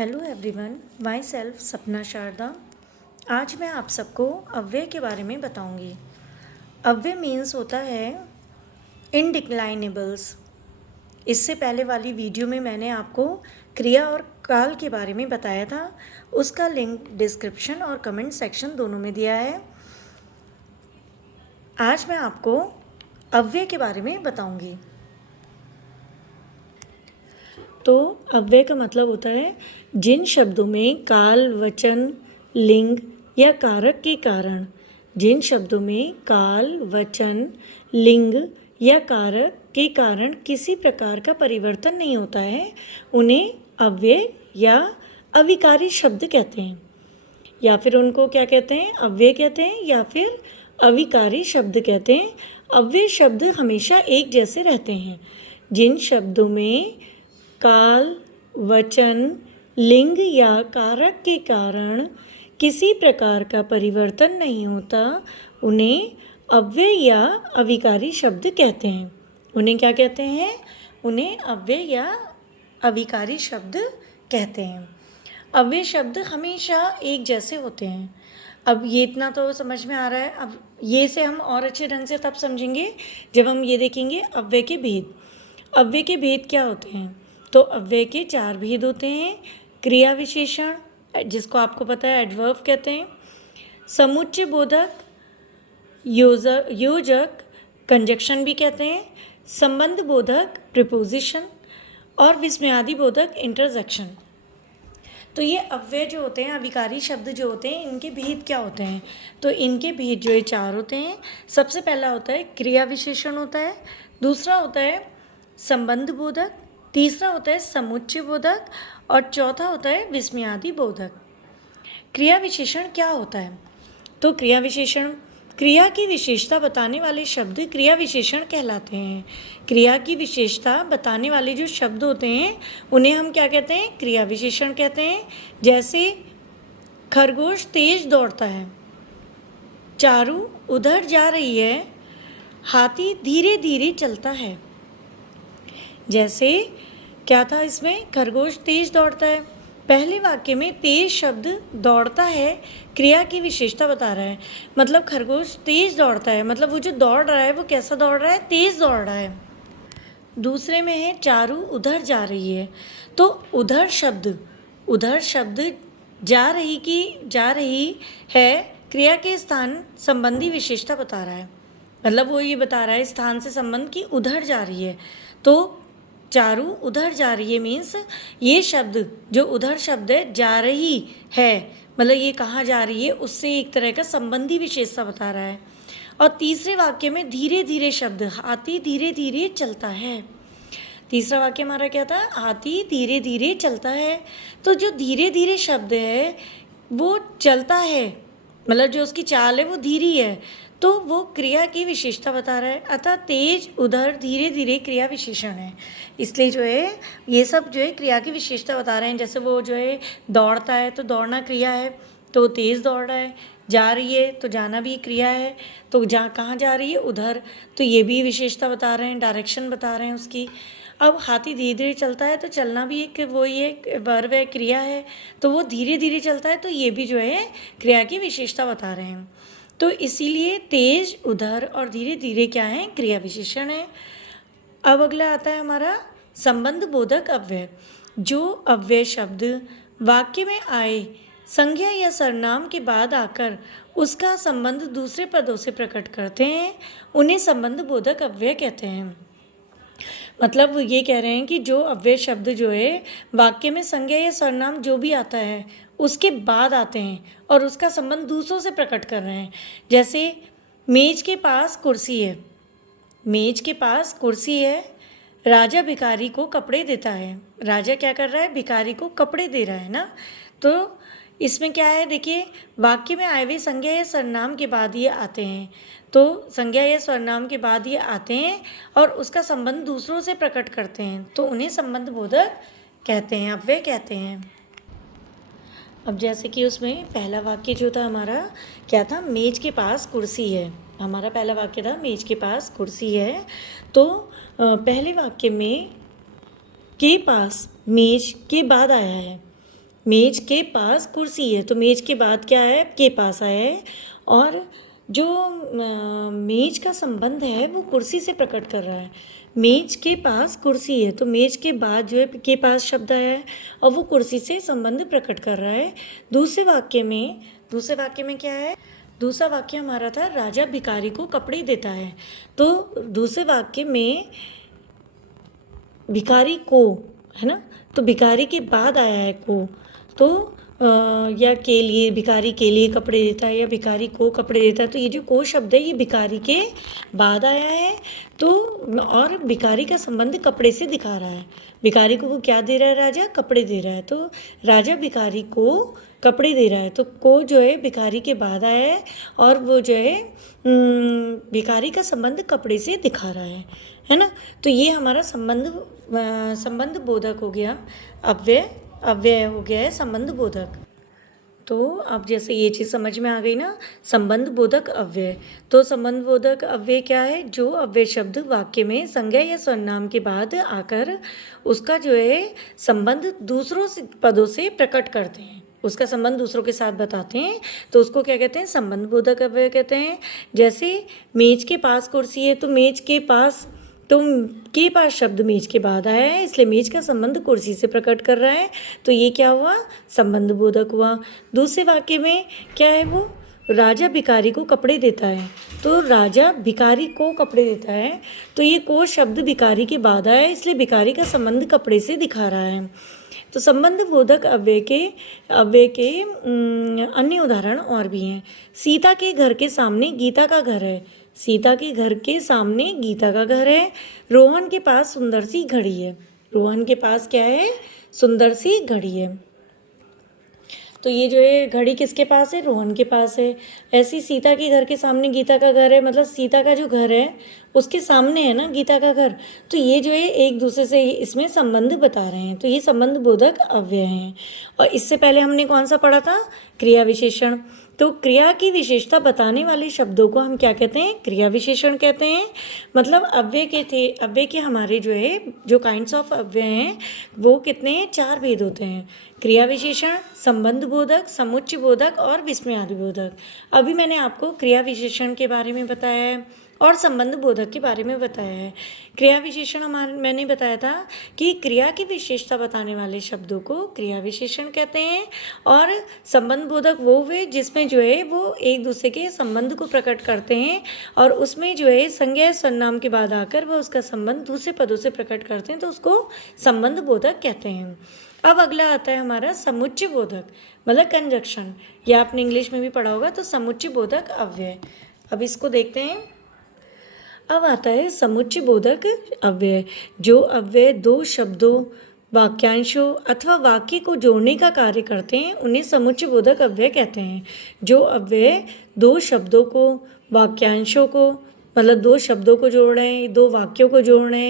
Hello everyone, my self सपना शारदा। आज मैं आप सबको अव्यय के बारे में बताऊंगी। अव्यय मीन्स होता है इनडिक्लाइनेबल्स। इससे पहले वाली वीडियो में मैंने आपको क्रिया और काल के बारे में बताया था। उसका लिंक डिस्क्रिप्शन और कमेंट सेक्शन दोनों में दिया है। आज मैं आपको अव्यय के बारे में बताऊंगी। तो अव्यय का मतलब होता है जिन शब्दों में काल, वचन, लिंग या कारक के कारण जिन शब्दों में काल, वचन, लिंग या कारक के कारण किसी प्रकार का परिवर्तन नहीं होता है, उन्हें अव्यय या अविकारी शब्द कहते हैं। या फिर उनको क्या कहते हैं? अव्यय कहते हैं या फिर अविकारी शब्द कहते हैं। अव्यय शब्द हमेशा एक जैसे रहते हैं। जिन शब्दों में काल, वचन, लिंग या कारक के कारण किसी प्रकार का परिवर्तन नहीं होता, उन्हें अव्यय या अविकारी शब्द कहते हैं। उन्हें क्या कहते हैं? उन्हें अव्यय या अविकारी शब्द कहते हैं। अव्यय शब्द हमेशा एक जैसे होते हैं। अब ये इतना तो समझ में आ रहा है। अब ये से हम और अच्छे ढंग से तब समझेंगे जब हम ये देखेंगे अव्यय के भेद। अव्यय के भेद क्या होते हैं? तो अव्यय के 4 भेद होते हैं। क्रिया विशेषण, जिसको आपको पता है एडवर्ब कहते हैं, समुच्चय बोधक, योजक कंजक्शन भी कहते हैं, संबंध बोधक प्रीपोजिशन और विस्मयादि बोधक इंटरजेक्शन। तो ये अव्यय जो होते हैं, अविकारी शब्द जो होते हैं, इनके भेद क्या होते हैं? तो इनके भेद जो है 4 होते हैं। सबसे पहला होता है क्रिया विशेषण होता है, दूसरा होता है संबंध बोधक, तीसरा होता है समुच्चय बोधक और चौथा होता है विस्मयादि बोधक। क्रिया विशेषण क्या होता है? तो क्रिया विशेषण क्रिया की विशेषता बताने वाले शब्द क्रिया विशेषण कहलाते हैं। क्रिया की विशेषता बताने वाले जो शब्द होते हैं उन्हें हम क्या कहते हैं? क्रिया विशेषण कहते हैं। जैसे खरगोश तेज दौड़ता है, चारू उधर जा रही है, हाथी धीरे धीरे चलता है। जैसे क्या था इसमें? खरगोश तेज दौड़ता है। पहले वाक्य में तेज शब्द दौड़ता है क्रिया की विशेषता बता रहा है। मतलब खरगोश तेज दौड़ता है, मतलब वो जो दौड़ रहा है वो कैसा दौड़ रहा है? तेज दौड़ रहा है। दूसरे में है चारू उधर जा रही है। तो उधर शब्द जा रही है क्रिया के स्थान संबंधी विशेषता बता रहा है। मतलब वो ये बता रहा है स्थान से संबंध की उधर जा रही है। तो चारू उधर जा रही है मीन्स ये शब्द जो उधर शब्द है जा रही है, मतलब ये कहाँ जा रही है उससे एक तरह का संबंधी विशेषता बता रहा है। और तीसरे वाक्य में धीरे धीरे शब्द, हाथी धीरे धीरे चलता है। तीसरा वाक्य हमारा क्या था? हाथी धीरे धीरे चलता है। तो जो धीरे धीरे शब्द है वो चलता है, मतलब जो उसकी चाल है वो धीरी है, तो वो क्रिया की विशेषता बता रहा है। अतः तेज, उधर, धीरे धीरे क्रिया विशेषण है। इसलिए जो है ये सब जो है क्रिया की विशेषता बता रहे हैं। जैसे वो जो है दौड़ता है तो दौड़ना क्रिया है, तो तेज़ दौड़ रहा है। जा रही है तो जाना भी क्रिया है, तो कहाँ जा रही है? उधर, तो ये भी विशेषता बता रहे हैं, डायरेक्शन बता रहे हैं उसकी। अब हाथी धीरे धीरे चलता है तो चलना भी एक वही है, वर्ब है, क्रिया है, तो वो धीरे धीरे चलता है, तो ये भी जो है क्रिया की विशेषता बता रहे हैं। तो इसीलिए तेज, उधर और धीरे धीरे क्या है? क्रिया विशेषण है। अब अगला आता है हमारा संबंध बोधक अव्यय। जो अव्यय शब्द वाक्य में आए संज्ञा या सर्वनाम के बाद आकर उसका संबंध दूसरे पदों से प्रकट करते हैं, उन्हें संबंध बोधक अव्यय कहते हैं। मतलब वो ये कह रहे हैं कि जो अव्यय शब्द जो है वाक्य में संज्ञा या सर्वनाम जो भी आता है उसके बाद आते हैं और उसका संबंध दूसरों से प्रकट कर रहे हैं। जैसे मेज के पास कुर्सी है, मेज के पास कुर्सी है, राजा भिखारी को कपड़े देता है। राजा क्या कर रहा है? भिखारी को कपड़े दे रहा है ना। तो इसमें क्या है? देखिए, वाक्य में आए हुए संज्ञा या सर्वनाम के बाद ये आते हैं, तो संज्ञा या सर्वनाम के बाद ये आते हैं और उसका संबंध दूसरों से प्रकट करते हैं, तो उन्हें संबंध बोधक कहते हैं, अव्यय कहते हैं। अब जैसे कि उसमें पहला वाक्य जो था हमारा क्या था? मेज के पास कुर्सी है। हमारा पहला वाक्य था मेज के पास कुर्सी है। तो पहले वाक्य में के पास मेज के बाद आया है, मेज के पास कुर्सी है, तो मेज के बाद क्या है, के पास आया है। और जो मेज का संबंध है वो कुर्सी से प्रकट कर रहा है। मेज के पास कुर्सी है, तो मेज के बाद जो है के पास शब्द आया है और वो कुर्सी से संबंध प्रकट कर रहा है। दूसरे वाक्य में क्या है, दूसरा वाक्य हमारा था राजा भिखारी को कपड़े देता है। तो दूसरे वाक्य में भिखारी को, है ना, तो भिखारी के बाद आया है को, तो या के लिए, भिखारी के लिए कपड़े देता है या भिखारी को कपड़े देता है। तो ये जो को शब्द है ये भिखारी के बाद आया है। तो और भिखारी का संबंध कपड़े से दिखा रहा है। भिखारी को वो क्या दे रहा है, राजा कपड़े दे रहा है, तो राजा भिखारी को कपड़े दे रहा है। तो को जो है भिखारी के बाद आया है और वो जो है भिखारी का संबंध कपड़े से दिखा रहा है ना। तो ये हमारा संबंध बोधक हो गया, अव्यय हो गया है संबंध बोधक। तो अब जैसे ये चीज़ समझ में आ गई ना, संबंध बोधक अव्यय। तो संबंध बोधक अव्यय क्या है, जो अव्यय शब्द वाक्य में संज्ञा या सर्वनाम के बाद आकर उसका जो है संबंध दूसरों पदों से प्रकट करते हैं, उसका संबंध दूसरों के साथ बताते हैं, तो उसको क्या कहते हैं, संबंध बोधक अव्यय कहते हैं। जैसे मेज के पास कुर्सी है, तो मेज के पास, तो के पास शब्द मेज के बाद आया है, इसलिए मेज का संबंध कुर्सी से प्रकट कर रहा है, तो ये क्या हुआ, संबंध बोधक हुआ। दूसरे वाक्य में क्या है, वो राजा भिखारी को कपड़े देता है, तो राजा भिखारी को कपड़े देता है, तो ये को शब्द भिखारी के बाद आया है, इसलिए भिखारी का संबंध कपड़े से दिखा रहा है। तो संबंध बोधक अव्यय के अन्य उदाहरण और भी हैं। सीता के घर के सामने गीता का घर है, सीता के घर के सामने गीता का घर है। रोहन के पास सुंदर सी घड़ी है, रोहन के पास क्या है, सुंदर सी घड़ी है। तो ये जो है घड़ी किसके पास है, रोहन के पास है। ऐसी सीता के घर के सामने गीता का घर है, मतलब सीता का जो घर है उसके सामने है ना गीता का घर, तो ये जो है एक दूसरे से इसमें संबंध बता रहे हैं, तो ये संबंध बोधक अव्यय हैं। और इससे पहले हमने कौन सा पढ़ा था, क्रिया विशेषण। तो क्रिया की विशेषता बताने वाले शब्दों को हम क्या कहते हैं, क्रिया विशेषण कहते हैं। मतलब अव्यय के हमारे जो है जो काइंड्स ऑफ अव्यय हैं वो कितने हैं, 4 भेद होते हैं, क्रिया विशेषण, संबंध बोधक, समुच्चय बोधक और विस्मयादि बोधक। अभी मैंने आपको क्रिया विशेषण के बारे में बताया है और संबंध बोधक के बारे में बताया है। क्रिया विशेषण मैंने बताया था कि क्रिया की विशेषता बताने वाले शब्दों को क्रिया विशेषण कहते हैं, और संबंध बोधक वो हुए जिसमें जो है वो एक दूसरे के संबंध को प्रकट करते हैं और उसमें जो है संज्ञा सर्वनाम के बाद आकर वह उसका संबंध दूसरे पदों से प्रकट करते हैं, तो उसको संबंध बोधक कहते हैं। अब अगला आता है हमारा समुच्चय बोधक, मतलब कंजक्शन। ये आपने इंग्लिश में भी पढ़ा होगा, तो समुच्चय बोधक अव्यय। अब इसको देखते हैं। अब आता है समुच्चय बोधक अव्यय। जो अव्यय दो शब्दों, वाक्यांशों अथवा वाक्य को जोड़ने का कार्य करते हैं उन्हें समुच्चय बोधक अव्यय कहते हैं। जो अव्यय दो शब्दों को, वाक्यांशों को, मतलब दो शब्दों को जोड़ रहे हैं, दो वाक्यों को जोड़ रहे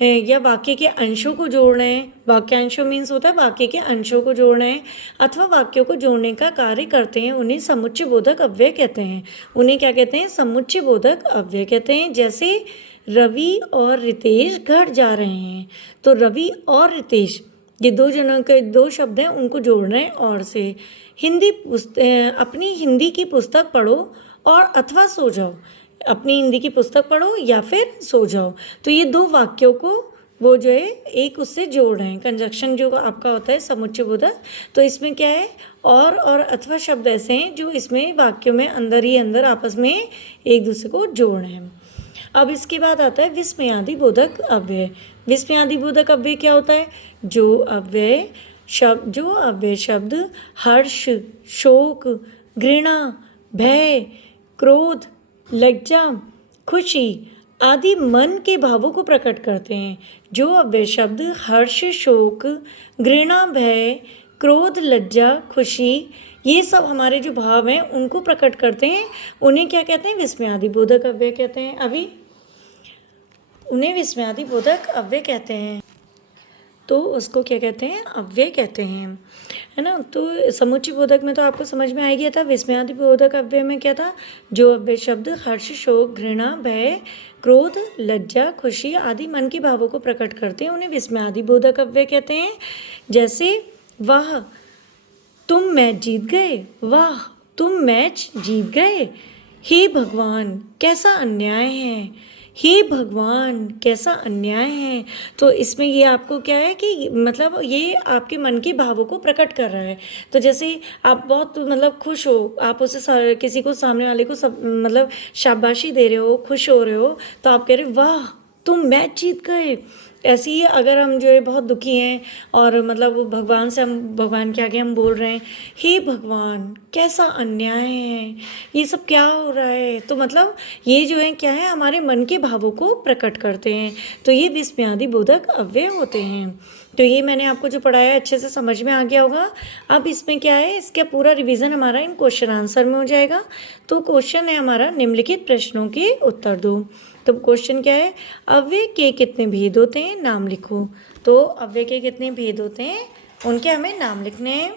हैं या वाक्य के अंशों को जोड़ रहे हैं, वाक्यांशों मीन्स होता है वाक्य के अंशों को जोड़ रहे हैं अथवा वाक्यों को जोड़ने का कार्य करते हैं, उन्हें समुच्चय बोधक अव्यय कहते हैं। उन्हें क्या कहते हैं, समुच्चय बोधक अव्यय कहते हैं। जैसे रवि और रितेश घर जा रहे हैं, तो रवि और रितेश ये दो जनों के दो शब्द हैं, उनको जोड़ रहे हैं और से। अपनी हिंदी की पुस्तक पढ़ो और अथवा सो जाओ, अपनी हिंदी की पुस्तक पढ़ो या फिर सो जाओ, तो ये दो वाक्यों को वो जो है एक उससे जोड़ रहे हैं। कंजक्शन जो आपका होता है समुच्चय बोधक, तो इसमें क्या है और अथवा शब्द ऐसे हैं जो इसमें वाक्यों में अंदर ही अंदर आपस में एक दूसरे को जोड़ रहे हैं। अब इसके बाद आता है विस्मयादि बोधक अव्यय। विस्मयादि बोधक अव्यय क्या होता है, जो अव्यय शब्द हर्ष, शोक, घृणा, भय, क्रोध, लज्जा, खुशी आदि मन के भावों को प्रकट करते हैं। जो अव्यय शब्द हर्ष, शोक, घृणा, भय, क्रोध, लज्जा, खुशी ये सब हमारे जो भाव हैं उनको प्रकट करते हैं, उन्हें क्या कहते हैं, विस्मयादि बोधक अव्यय कहते हैं। अभी उन्हें विस्मयादि बोधक अव्यय कहते हैं, तो उसको क्या कहते हैं, अव्यय कहते हैं, है ना। तो समुच्चय बोधक में तो आपको समझ में आ गया था। विस्मयादि बोधक अव्यय में क्या था, जो अव्यय शब्द हर्ष, शोक, घृणा, भय, क्रोध, लज्जा, खुशी आदि मन के भावों को प्रकट करते हैं, उन्हें विस्मयादि बोधक अव्यय कहते हैं। जैसे वह तुम मैच जीत गए, वाह तुम मैच जीत गए, हे भगवान कैसा अन्याय है, हे भगवान कैसा अन्याय है। तो इसमें ये आपको क्या है कि मतलब ये आपके मन के भावों को प्रकट कर रहा है। तो जैसे आप बहुत मतलब खुश हो, आप उसे किसी को सामने वाले को सब मतलब शाबाशी दे रहे हो, खुश हो रहे हो, तो आप कह रहे हो वाह तुम मैच जीत गए। ऐसे ही अगर हम जो है बहुत दुखी हैं और मतलब भगवान से हम भगवान के आगे हम बोल रहे हैं हे भगवान कैसा अन्याय है, ये सब क्या हो रहा है, तो मतलब ये जो है क्या है हमारे मन के भावों को प्रकट करते हैं। तो ये विस्मयादि बोधक अव्यय होते हैं। तो ये मैंने आपको जो पढ़ाया अच्छे से समझ में आ गया होगा। अब इसमें क्या है, इसका पूरा रिवीजन हमारा इन क्वेश्चन आंसर में हो जाएगा। तो क्वेश्चन है हमारा निम्नलिखित प्रश्नों के उत्तर दो। तो क्वेश्चन क्या है, अव्यय के कितने भेद होते हैं, नाम लिखो। तो अव्यय के कितने भेद होते हैं, उनके हमें नाम लिखने हैं।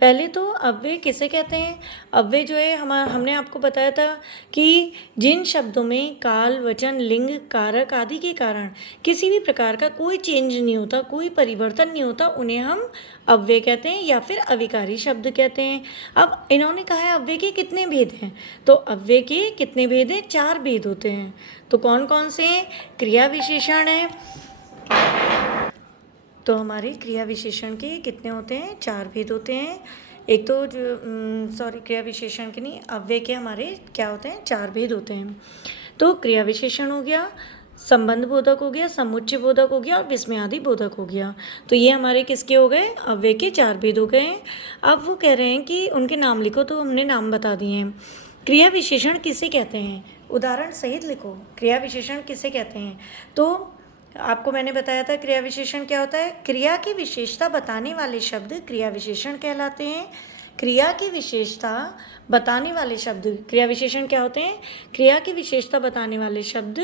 पहले तो अव्यय किसे कहते हैं। अव्यय जो है हमने आपको बताया था कि जिन शब्दों में काल, वचन, लिंग, कारक आदि के कारण किसी भी प्रकार का कोई चेंज नहीं होता, कोई परिवर्तन नहीं होता, उन्हें हम अव्यय कहते हैं या फिर अविकारी शब्द कहते हैं। अब इन्होंने कहा है अव्यय के कितने भेद हैं, तो अव्यय के कितने भेद हैं, 4 भेद होते हैं। तो कौन कौन से हैं, क्रिया विशेषण है। तो हमारे क्रिया विशेषण के कितने होते हैं, 4 भेद होते हैं। एक तो जो क्रिया विशेषण के नहीं, अव्यय के हमारे क्या होते हैं, 4 भेद होते हैं। तो क्रिया विशेषण हो गया, संबंध बोधक हो गया, समुच्चय बोधक हो गया और विस्मयादि बोधक हो गया। तो ये हमारे किसके हो गए, अव्यय के 4 भेद हो गए। अब वो कह रहे हैं कि उनके नाम लिखो, तो हमने नाम बता दिए हैं। क्रिया विशेषण किसे कहते हैं, उदाहरण सहित लिखो। क्रिया विशेषण किसे कहते हैं, तो आपको मैंने बताया था क्रिया विशेषण क्या होता है, क्रिया की विशेषता बताने वाले शब्द क्रिया विशेषण कहलाते हैं। क्रिया की विशेषता बताने वाले शब्द क्रिया विशेषण क्या होते हैं, क्रिया की विशेषता बताने वाले शब्द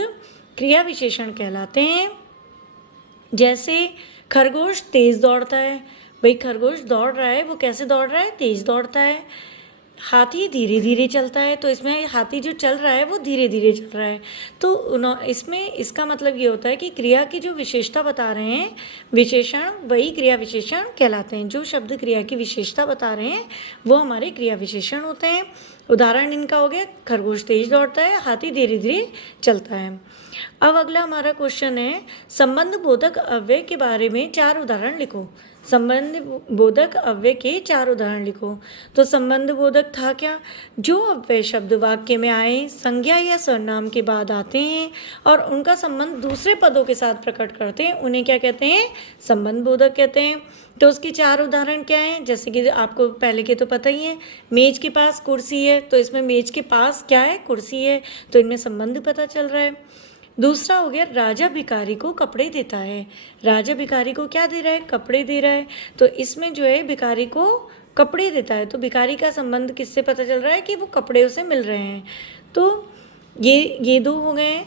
क्रिया विशेषण कहलाते हैं। जैसे खरगोश तेज दौड़ता है, भाई खरगोश दौड़ रहा है, वो कैसे दौड़ रहा है, तेज दौड़ता है। हाथी धीरे धीरे चलता है, तो इसमें हाथी जो चल रहा है वो धीरे धीरे चल रहा है। तो इसमें इसका मतलब ये होता है कि क्रिया की जो विशेषता बता रहे हैं विशेषण, वही क्रिया विशेषण कहलाते हैं। जो शब्द क्रिया की विशेषता बता रहे हैं वो हमारे क्रिया विशेषण होते हैं। उदाहरण इनका हो गया, खरगोश तेज दौड़ता है, हाथी धीरे धीरे चलता है। अब अगला हमारा क्वेश्चन है, संबंध बोधक अव्यय के बारे में 4 उदाहरण लिखो। संबंध बोधक अव्यय के 4 उदाहरण लिखो। तो संबंध बोधक था क्या, जो अव्यय शब्द वाक्य में आए, संज्ञा या सर्वनाम के बाद आते हैं और उनका संबंध दूसरे पदों के साथ प्रकट करते हैं, उन्हें क्या कहते हैं, संबंध बोधक कहते हैं। तो उसके 4 उदाहरण क्या हैं, जैसे कि आपको पहले के तो पता ही है, मेज के पास कुर्सी है, तो इसमें मेज के पास क्या है, कुर्सी है, तो इनमें संबंध पता चल रहा है। दूसरा हो गया, राजा भिखारी को कपड़े देता है। राजा भिखारी को क्या दे रहा है, कपड़े दे रहा है, तो इसमें जो है भिखारी को कपड़े देता है, तो भिखारी का संबंध किससे पता चल रहा है कि वो कपड़े उसे मिल रहे हैं। तो ये 2 हो गए।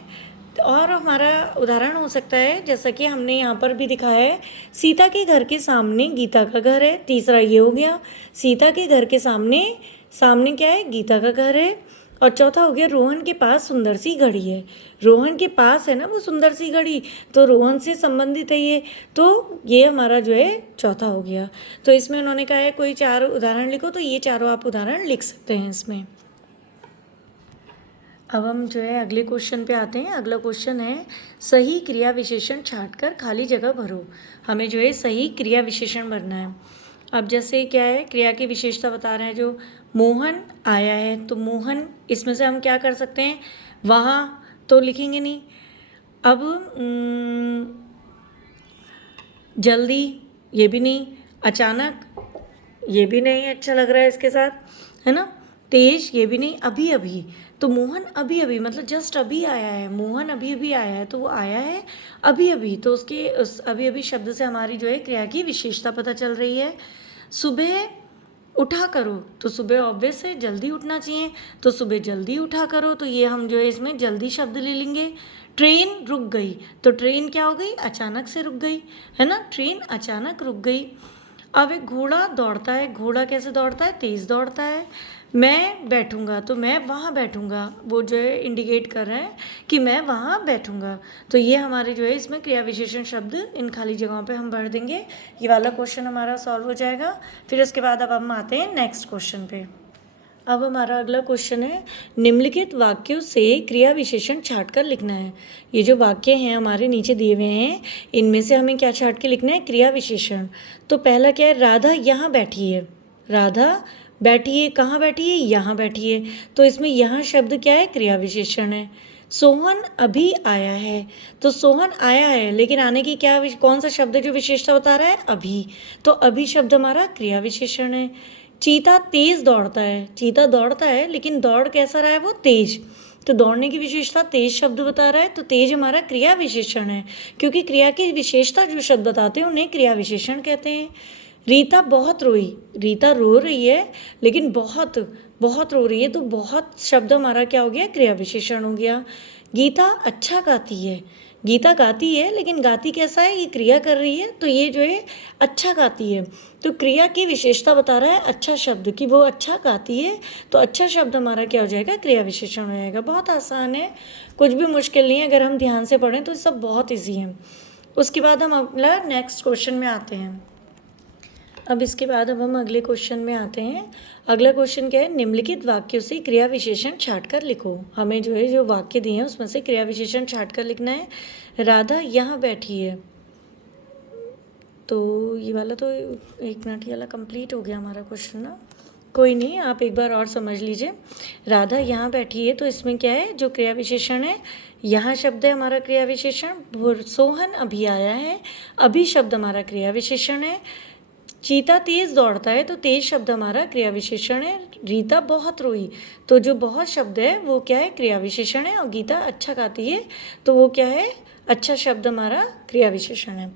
और हमारा उदाहरण हो सकता है, जैसा कि हमने यहाँ पर भी दिखाया है, सीता के घर के सामने गीता का घर है। तीसरा ये हो गया, सीता के घर के सामने क्या है, गीता का घर है। और चौथा हो गया, रोहन के पास सुंदर सी घड़ी है। रोहन के पास है ना वो सुंदर सी घड़ी, तो रोहन से संबंधित है ये, तो ये हमारा जो है चौथा हो गया। तो इसमें उन्होंने कहा है कोई 4 उदाहरण लिखो, तो ये चारों आप उदाहरण लिख सकते हैं इसमें। अब हम जो है अगले क्वेश्चन पे आते हैं। अगला क्वेश्चन है, सही क्रिया विशेषण छांटकर खाली जगह भरो। हमें जो है सही क्रिया विशेषण भरना है। अब जैसे क्या है, क्रिया की विशेषता बता रहे हैं, जो मोहन आया है, तो मोहन इसमें से हम क्या कर सकते हैं, वहाँ तो लिखेंगे नहीं। अब जल्दी ये भी नहीं, अचानक ये भी नहीं अच्छा लग रहा है इसके साथ, है ना। तेज ये भी नहीं, अभी अभी, तो मोहन अभी अभी मतलब जस्ट अभी आया है, मोहन अभी अभी आया है, तो वो आया है अभी अभी, तो उसके उस अभी अभी शब्द से हमारी जो है क्रिया की विशेषता पता चल रही है। सुबह उठा करो, तो सुबह ऑब्वियस है जल्दी उठना चाहिए, तो सुबह जल्दी उठा करो, तो ये हम जो है इसमें जल्दी शब्द ले लेंगे। ट्रेन रुक गई, तो ट्रेन क्या हो गई, अचानक से रुक गई, है ना, ट्रेन अचानक रुक गई। अब एक घोड़ा दौड़ता है, घोड़ा कैसे दौड़ता है? तेज़ दौड़ता है। मैं बैठूंगा, तो मैं वहाँ बैठूंगा, वो जो है इंडिकेट कर रहे हैं कि मैं वहाँ बैठूंगा। तो ये हमारे जो है इसमें क्रिया विशेषण शब्द इन खाली जगहों पे हम भर देंगे। ये वाला क्वेश्चन हमारा सॉल्व हो जाएगा। फिर उसके बाद अब हम आते हैं नेक्स्ट क्वेश्चन पे। अब हमारा अगला क्वेश्चन है, निम्नलिखित वाक्यों से क्रिया विशेषण छाट कर लिखना है। ये जो वाक्य हैं हमारे नीचे दिए हुए हैं, इनमें से हमें क्या छाट के लिखना है? क्रिया विशेषण। तो पहला क्या है? राधा यहाँ बैठी है। राधा बैठी है, कहाँ बैठी है? यहाँ बैठी है। तो इसमें यहाँ शब्द क्या है? क्रिया विशेषण है। सोहन अभी आया है, तो सोहन आया है, लेकिन आने की क्या कौन सा शब्द जो विशेषता बता रहा है? अभी। तो अभी शब्द हमारा क्रिया विशेषण है। चीता तेज दौड़ता है, चीता दौड़ता है लेकिन दौड़ कैसा रहा है? वो तेज। तो दौड़ने की विशेषता तेज शब्द बता रहा है, तो तेज हमारा क्रिया विशेषण है, क्योंकि क्रिया की विशेषता जो शब्द बताते हैं उन्हें क्रिया विशेषण कहते हैं। रीता बहुत रोई, रीता रो रही है लेकिन बहुत बहुत रो रही है, तो बहुत शब्द हमारा क्या हो गया? क्रिया विशेषण हो गया। गीता अच्छा गाती है, गीता गाती है लेकिन गाती कैसा है? ये क्रिया कर रही है, तो ये जो है अच्छा गाती है। तो क्रिया की विशेषता बता रहा है अच्छा शब्द, कि वो अच्छा गाती है, तो अच्छा शब्द हमारा क्या हो जाएगा? क्रिया विशेषण हो जाएगा। बहुत आसान है, कुछ भी मुश्किल नहीं है, अगर हम ध्यान से पढ़ें तो सब बहुत ईजी है। उसके बाद हम अगला नेक्स्ट क्वेश्चन में आते हैं। अब इसके बाद अब हम अगले क्वेश्चन में आते हैं। अगला क्वेश्चन क्या है? निम्नलिखित वाक्यों से क्रिया विशेषण छाट कर लिखो। हमें जो है जो वाक्य दिए हैं उसमें से क्रिया विशेषण छाट कर लिखना है। राधा यहाँ बैठी है, तो ये वाला तो 1 मिनट, ये वाला कंप्लीट हो गया हमारा क्वेश्चन ना। कोई नहीं, आप एक बार और समझ लीजिए। राधा यहाँ बैठी है, तो इसमें क्या है? जो क्रिया विशेषण है, यहाँ शब्द है हमारा क्रिया विशेषण। सोहन अभी आया है, अभी शब्द हमारा क्रिया विशेषण है। चीता तेज दौड़ता है, तो तेज शब्द हमारा क्रिया विशेषण है। रीता बहुत रोई, तो जो बहुत शब्द है वो क्या है? क्रिया विशेषण है। और गीता अच्छा गाती है, तो वो क्या है? अच्छा शब्द हमारा क्रिया विशेषण है।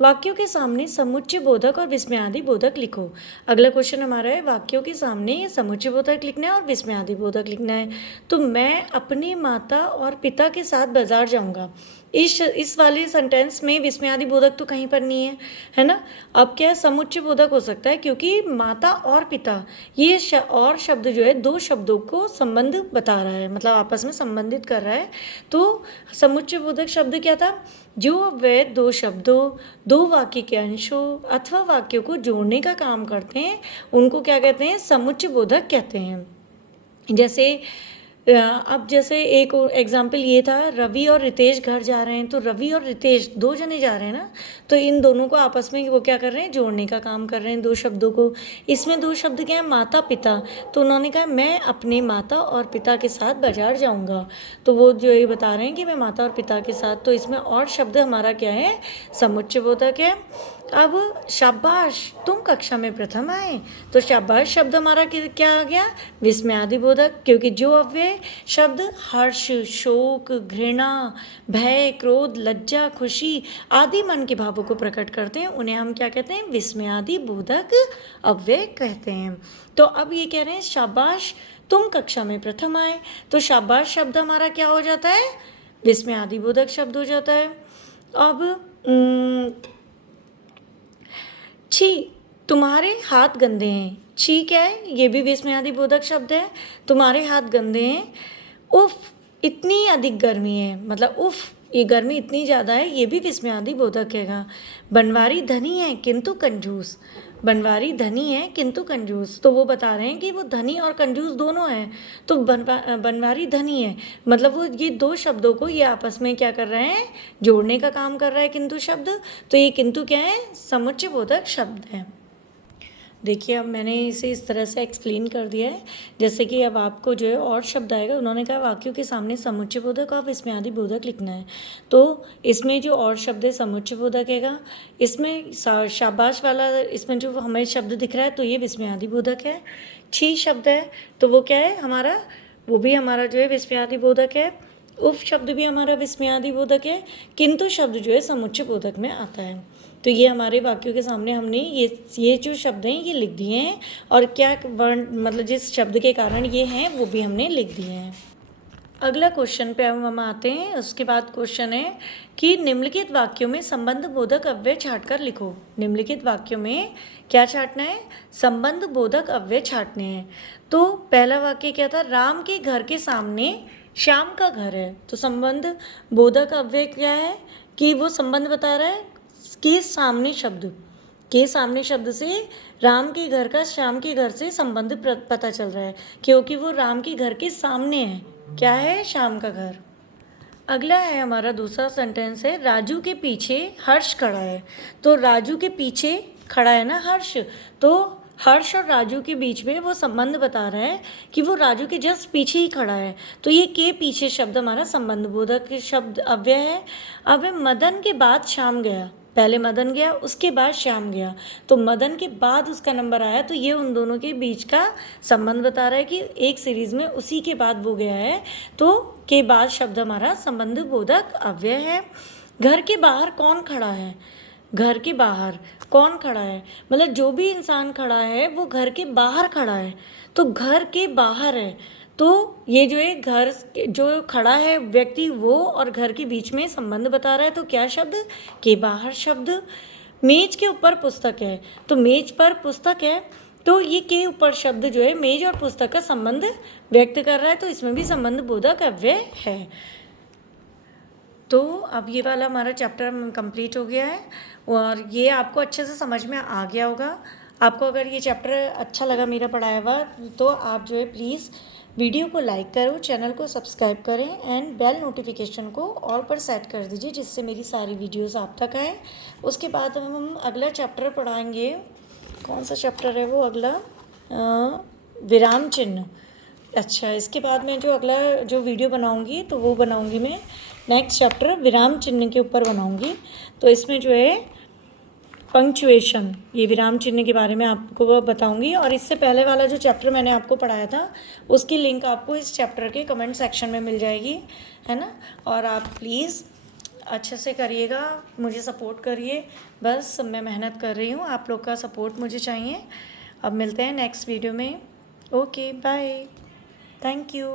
वाक्यों के सामने समुच्चय बोधक और विस्मयादि बोधक लिखो। अगला क्वेश्चन हमारा है, वाक्यों के सामने समुच्चय बोधक लिखना है और विस्मयादि बोधक लिखना है। तो मैं अपनी माता और पिता के साथ बाजार जाऊंगा। इस वाले सेंटेंस में विस्मयादि बोधक तो कहीं पर नहीं है ना। अब क्या है? समुच्चय बोधक हो सकता है, क्योंकि माता और पिता ये और शब्द जो है दो शब्दों को संबंध बता रहा है, मतलब आपस में संबंधित कर रहा है। तो समुच्चय बोधक शब्द क्या था? जो वे दो शब्दों, दो वाक्य के अंशों अथवा वाक्यों को जोड़ने का काम करते हैं उनको क्या कहते हैं? समुच्चय बोधक कहते हैं। जैसे अब जैसे एक एग्जाम्पल ये था, रवि और रितेश घर जा रहे हैं, तो रवि और रितेश दो जने जा रहे हैं ना, तो इन दोनों को आपस में वो क्या कर रहे हैं? जोड़ने का काम कर रहे हैं दो शब्दों को। इसमें दो शब्द क्या है? माता पिता, तो उन्होंने कहा मैं अपने माता और पिता के साथ बाजार जाऊंगा, तो वो जो ये बता रहे हैं कि मैं माता और पिता के साथ, तो इसमें और शब्द हमारा क्या है? समुच्चय बोधक है। अब शाबाश तुम कक्षा में प्रथम आए, तो शाबाश शब्द हमारा क्या आ गया? विस्मयादि बोधक, क्योंकि जो अव्यय शब्द हर्ष, शोक, घृणा, भय, क्रोध, लज्जा, खुशी आदि मन के भावों को प्रकट करते हैं उन्हें हम क्या कहते हैं? विस्मयादि बोधक अव्यय कहते हैं। तो अब ये कह रहे हैं शाबाश तुम कक्षा में प्रथम आए, तो शाबाश शब्द हमारा क्या हो जाता है? विस्मयादि बोधक शब्द हो जाता है। अब छी तुम्हारे हाथ गंदे हैं, छी क्या है? ये भी विस्मयादि बोधक शब्द है। तुम्हारे हाथ गंदे हैं। उफ इतनी अधिक गर्मी है, मतलब उफ ये गर्मी इतनी ज़्यादा है, ये भी विस्मयादि बोधक है। बनवारी धनी है किंतु कंजूस, बनवारी धनी है किंतु कंजूस, तो वो बता रहे हैं कि वो धनी और कंजूस दोनों हैं। तो बनवारी धनी है, मतलब वो ये दो शब्दों को ये आपस में क्या कर रहे हैं? जोड़ने का काम कर रहा है किंतु शब्द। तो ये किंतु क्या है? समुच्चय बोधक शब्द है। देखिए अब मैंने इसे इस तरह से एक्सप्लेन कर दिया है, जैसे कि अब आपको जो है और शब्द आएगा। उन्होंने कहा वाक्यों के सामने समुच्चय बोधक और विस्मयादि बोधक लिखना है, तो इसमें जो और शब्द है समुच्चय बोधक है। इसमें शाबाश वाला इसमें जो हमें शब्द दिख रहा है तो ये विस्मयादि बोधक है। छी शब्द है तो वो क्या है हमारा? वो भी हमारा जो है विस्मयादि बोधक है। उफ शब्द भी हमारा विस्मयादि बोधक है। किंतु शब्द जो है समुच्चय बोधक में आता है। तो ये हमारे वाक्यों के सामने हमने ये जो शब्द हैं ये लिख दिए हैं, और क्या वर्ण मतलब जिस शब्द के कारण ये हैं वो भी हमने लिख दिए हैं। अगला क्वेश्चन पे हम आते हैं। उसके बाद क्वेश्चन है कि निम्नलिखित वाक्यों में संबंध बोधक अव्यय छांटकर लिखो। निम्नलिखित वाक्यों में क्या छांटना है? संबंध बोधक अव्यय छांटने हैं। तो पहला वाक्य क्या था? राम के घर के सामने श्याम का घर है। तो संबंध बोधक अव्यय क्या है कि वो संबंध बता रहा है के सामने शब्द, के सामने शब्द से राम के घर का श्याम के घर से संबंध पता चल रहा है, क्योंकि वो राम के घर के सामने है। क्या है? श्याम का घर। अगला है हमारा दूसरा सेंटेंस है, राजू के पीछे हर्ष खड़ा है। तो राजू के पीछे खड़ा है ना हर्ष, तो हर्ष और राजू के बीच में वो संबंध बता रहा है कि वो राजू के जस्ट पीछे ही खड़ा है। तो ये के पीछे शब्द हमारा संबंध बोधक शब्द अव्यय है। अब मदन के बाद श्याम गया। पहले मदन गया, उसके बाद श्याम गया, तो मदन के बाद उसका नंबर आया, तो ये उन दोनों के बीच का संबंध बता रहा है कि एक सीरीज़ में उसी के बाद वो गया है। तो के बाद शब्द हमारा संबंध बोधक अव्यय है। घर के बाहर कौन खड़ा है? घर के बाहर कौन खड़ा है, मतलब जो भी इंसान खड़ा है वो घर के बाहर खड़ा है। तो घर के बाहर है, तो ये जो है घर जो खड़ा है व्यक्ति वो और घर के बीच में संबंध बता रहा है। तो क्या शब्द? के बाहर शब्द। मेज के ऊपर पुस्तक है, तो मेज पर पुस्तक है, तो ये के ऊपर शब्द जो है मेज और पुस्तक का संबंध व्यक्त कर रहा है, तो इसमें भी संबंध बोधक अव्यय है। तो अब ये वाला हमारा चैप्टर कंप्लीट हो गया है और ये आपको अच्छे से समझ में आ गया होगा। आपको अगर ये चैप्टर अच्छा लगा मेरा पढ़ाया हुआ, तो आप जो है प्लीज़ वीडियो को लाइक करो, चैनल को सब्सक्राइब करें एंड बेल नोटिफिकेशन को ऑल पर सेट कर दीजिए, जिससे मेरी सारी वीडियोस आप तक आए। उसके बाद हम अगला चैप्टर पढ़ाएंगे। कौन सा चैप्टर है वो अगला? विराम चिन्ह। अच्छा, इसके बाद मैं जो अगला जो वीडियो बनाऊंगी तो वो बनाऊंगी मैं नेक्स्ट चैप्टर विराम चिन्ह के ऊपर बनाऊंगी। तो इसमें जो है पंक्चुएशन, ये विराम चिन्ह के बारे में आपको बताऊंगी। और इससे पहले वाला जो चैप्टर मैंने आपको पढ़ाया था उसकी लिंक आपको इस चैप्टर के कमेंट सेक्शन में मिल जाएगी, है ना। और आप प्लीज़ अच्छे से करिएगा, मुझे सपोर्ट करिए। बस मैं मेहनत कर रही हूँ, आप लोग का सपोर्ट मुझे चाहिए। अब मिलते हैं नेक्स्ट वीडियो में। Okay, bye, thank you.